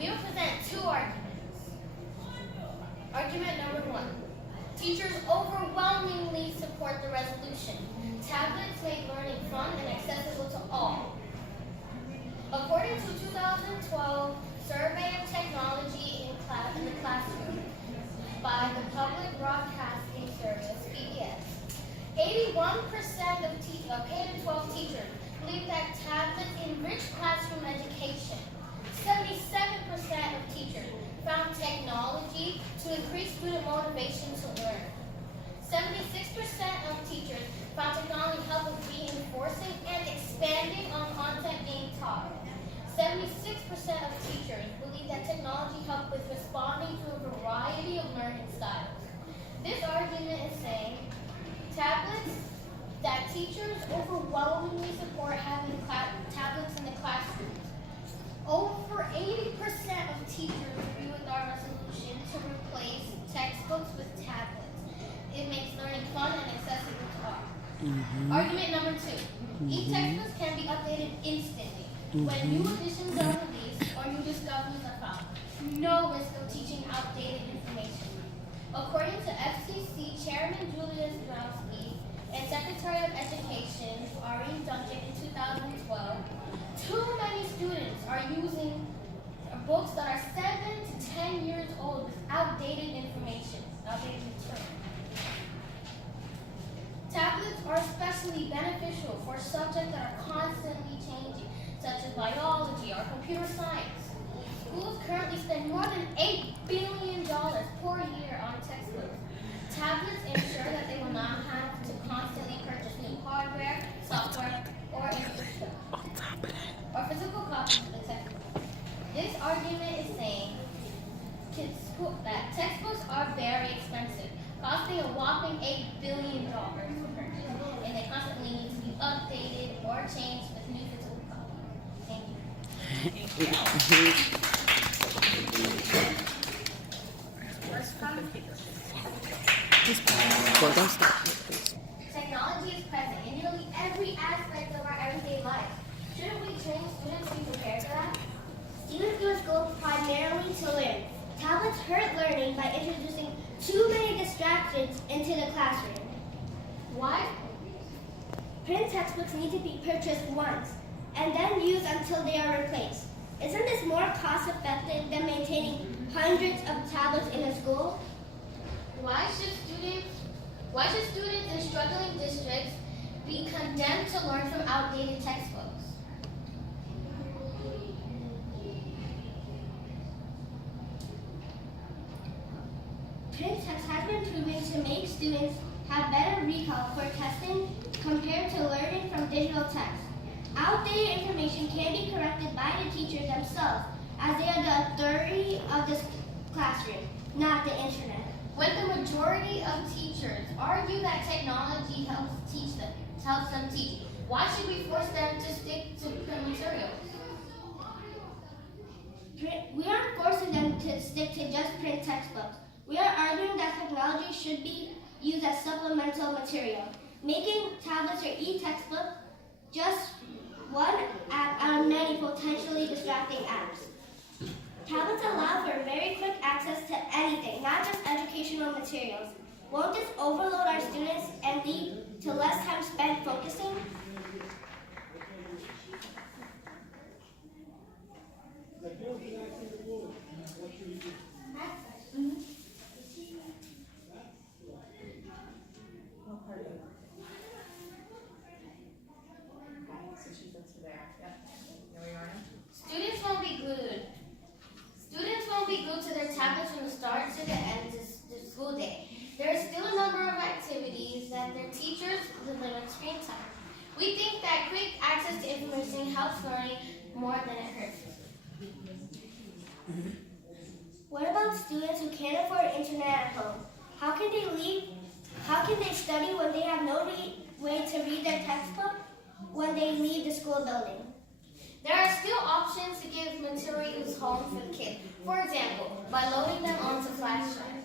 We will present two arguments. Argument number one. Teachers overwhelmingly support the resolution. Tablets make learning fun and accessible to all. According to 2012 Survey of Technology in the Classroom by the Public Broadcasting Service, PBS, 81% of K-12 teachers believe that tablets enrich classroom education. 77% of teachers found technology to increase student motivation to learn. 76% of teachers found technology help with reinforcing and expanding on content being taught. 76% of teachers believe that technology helps with responding to a variety of learning styles. This argument is saying that teachers overwhelmingly support having tablets in the classroom. Over 80% of teachers agree with our resolution to replace textbooks with tablets. It makes learning fun and accessible to all. Argument number two. E-textbooks can be updated instantly when new editions are released or new discoveries are found. No risk of teaching outdated information. According to FCC Chairman Julius Drowsky and Secretary of Education Ari Duncan in 2012, too many students are using books that are 7 to 10 years old with outdated information, outdated material. Tablets are especially beneficial for subjects that are constantly changing, such as biology or computer science. Schools currently spend more than $8 billion per year on textbooks. Tablets ensure that they will not have to constantly purchase new hardware, software, or physical copies of the textbook. This argument is saying that textbooks are very expensive, costing a whopping $8 billion to purchase, and they constantly need to be updated or changed with new physical copies. Thank you. Technology is present in nearly every aspect of our everyday life. Shouldn't we train students to be prepared for that? Students go to school primarily to learn. Tablets hurt learning by introducing too many distractions into the classroom. Why? Print textbooks need to be purchased once and then used until they are replaced. Isn't this more cost-effective than maintaining hundreds of tablets in a school? Why should students in struggling districts be condemned to learn from outdated textbooks? Print text has been proven to make students have better recall for testing compared to learning from digital text. Outdated information can be corrected by the teachers themselves, as they are the authority of this classroom, not the internet. When the majority of teachers argue that technology helps them teach, why should we force them to stick to print materials? We aren't forcing them to stick to just print textbooks. We are arguing that technology should be used as supplemental material, making tablets or e-textbooks just one app out of many potentially distracting apps. Tablets allow for very quick access to anything, not just educational materials. Won't this overload our students and lead to less time spent focusing? Students won't be glued to their tablets from the start to the end of the school day. There is still a number of activities that their teachers limit screen time. We think that quick access to information helps learning more than it hurts. What about students who can't afford internet at home? How can they study when they have no way to read their textbook when they leave the school building? There are still options to give materials home for the kids. For example, by loading them onto flash drives.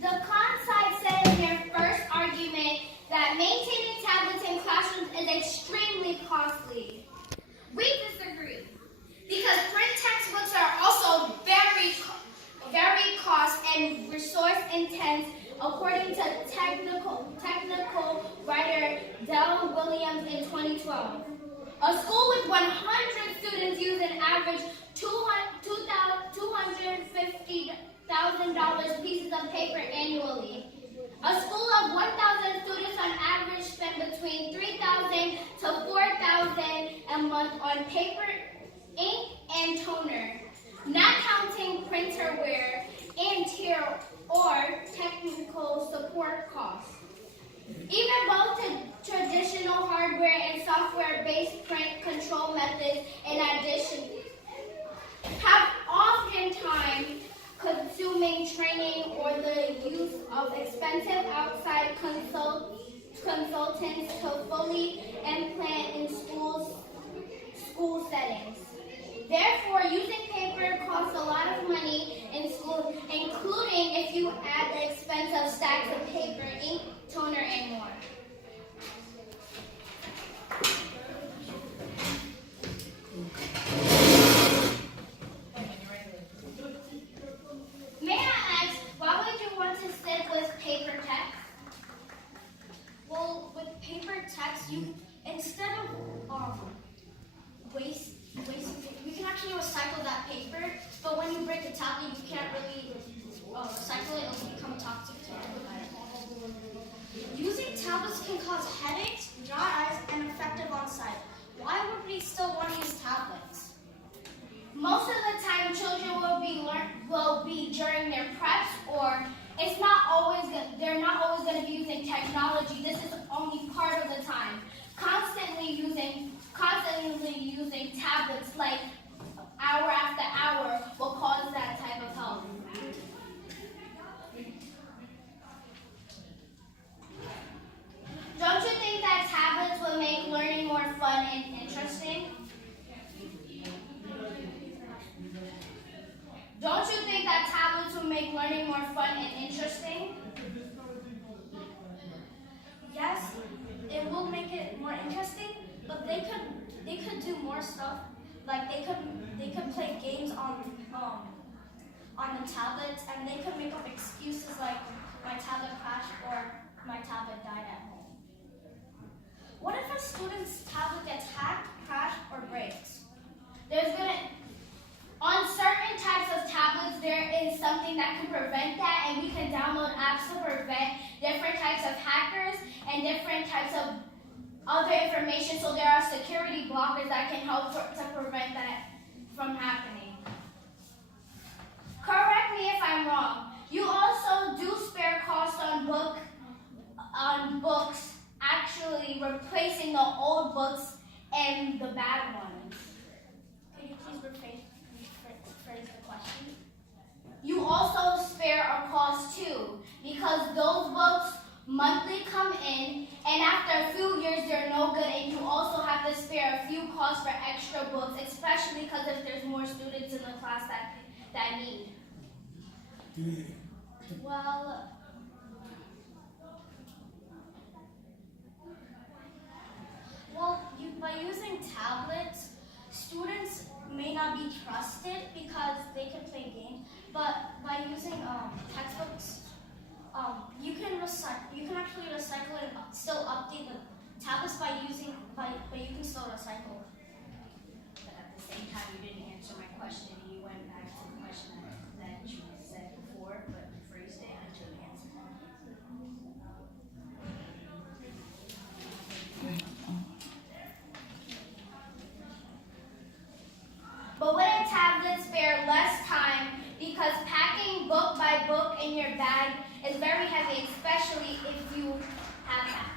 The Conside said in their first argument that maintaining tablets in classrooms is extremely source intends, according to technical writer Del Williams in 2012. A school with 100 students use an average $250,000 pieces of paper annually. A school of 1,000 students on average spend between $3,000 to $4,000 a month on paper, ink, and toner, not counting printer wear and tear or technical support costs. Even both traditional hardware and software-based print control methods, in addition, have oftentimes consuming training or the use of expensive outside consultants to fully implement in school settings. Therefore, using paper costs a lot of money in school, including if you add the expense of stacks of paper, ink, toner, and more. May I ask, why would you want to stick with paper text? Well, with paper text, you instead of wasting, you can actually recycle that paper. But when you break a tablet, you can't really recycle it; it'll become toxic to your environment. Using tablets can cause headaches, dry eyes, and effective on sight. Why would we still want to use tablets? Most of the time, children will be during their preps, or they're not always going to be using technology. This is only part of the time. Constantly using tablets, like hour after hour, will cause that type of health. Don't you think that tablets will make learning more fun and interesting? Don't you think that tablets will make learning more fun and interesting? Yes, it will make it more interesting, but they could do more stuff. Like they could play games on the tablets, and they could make up excuses like my tablet crashed or my tablet died at home. What if a student's tablet gets hacked, crashed, or breaks? On certain types of tablets, there is something that can prevent that, and we can download apps to prevent different types of hackers and different types of other information. So there are security blockers that can help to prevent that from happening. Correct me if I'm wrong. You also do spare costs on books, actually replacing the old books and the bad ones. Can you please rephrase the question? You also spare a cost too, because those books monthly come in, and after a few years they're no good, and you also have to spare a few costs for extra books, especially because if there's more students in the class that need. By using tablets, students may not be trusted because they can play games. But by using textbooks, you can actually recycle and still update the tablets you can still recycle. But at the same time, you didn't answer my question. You went back to the question that you said before, but you phrased it until you answered it. But wouldn't tablets spare less time, because packing book by book in your bag is very heavy, especially if you have that?